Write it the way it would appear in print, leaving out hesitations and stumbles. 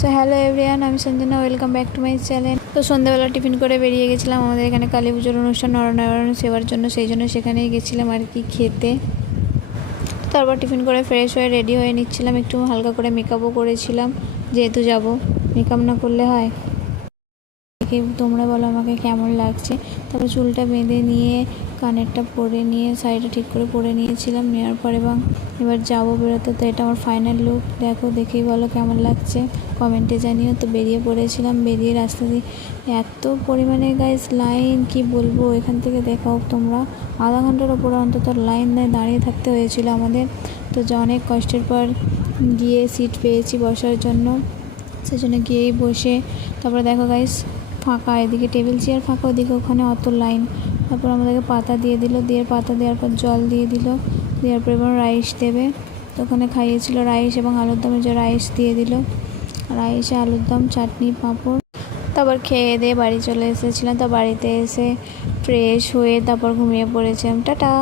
So hello everyone, আমি Sanjana, welcome back to my channel. তো সন্ধ্যাবেলা টিফিন করে বেরিয়ে গেছিলাম আমাদের এখানে কালী পুজোর অনুষ্ঠান নরনারায়ণ সেবার জন্য, সেই জন্য সেখানেই গেছিলাম আর কি খেতে। তারপর টিফিন করে ফ্রেশ হয়ে রেডি হয়ে নিচ্ছিলাম, একটু হালকা করে মেকআপও করেছিলাম, যেহেতু যাব, মেকআপ না করলে হয়। তোমরা বলো আমাকে কেমন লাগছে। তারপর চুলটা বেঁধে নিয়ে কানেরটা পরে নিয়ে শাড়িটা ঠিক করে পরে নিয়েছিলাম, নেওয়ার পর এবং এবার যাবো বেরোতে। তো এটা আমার ফাইনাল লুক, দেখো দেখেই বলো কেমন লাগছে, কমেন্টে জানিও। তো বেরিয়ে পড়েছিলাম, বেরিয়ে রাস্তা দিয়ে এত পরিমাণে গাইস লাইন, কি বলবো, এখান থেকে দেখাও তোমরা, আধা ঘন্টার ওপরে অন্তত লাইন দাঁড়িয়ে থাকতে হয়েছিল আমাদের। তো অনেক কষ্টের পর গিয়ে সিট পেয়েছি বসার জন্য, সেজন্য গিয়েই বসে। তারপরে দেখো গাইস ফাঁকা, এদিকে টেবিল চেয়ার ফাঁকা, ওদিকে ওখানে অত লাইন। তারপর আমাদেরকে পাতা দিয়ে দিল, দিয়ে পাতা দেওয়ার পর জল দিয়ে দিল, দেওয়ার পর এবং রাইস দেবে। তো ওখানে খাইয়েছিল রাইস এবং আলুর দমের যে রাইস দিয়ে দিল, রাইসে আলুর দম, চাটনি, পাঁপড়। তারপর খেয়ে দিয়ে বাড়ি চলে এসেছিলাম। তো বাড়িতে এসে ফ্রেশ হয়ে তারপর ঘুমিয়ে পড়েছিলাম। টাটা।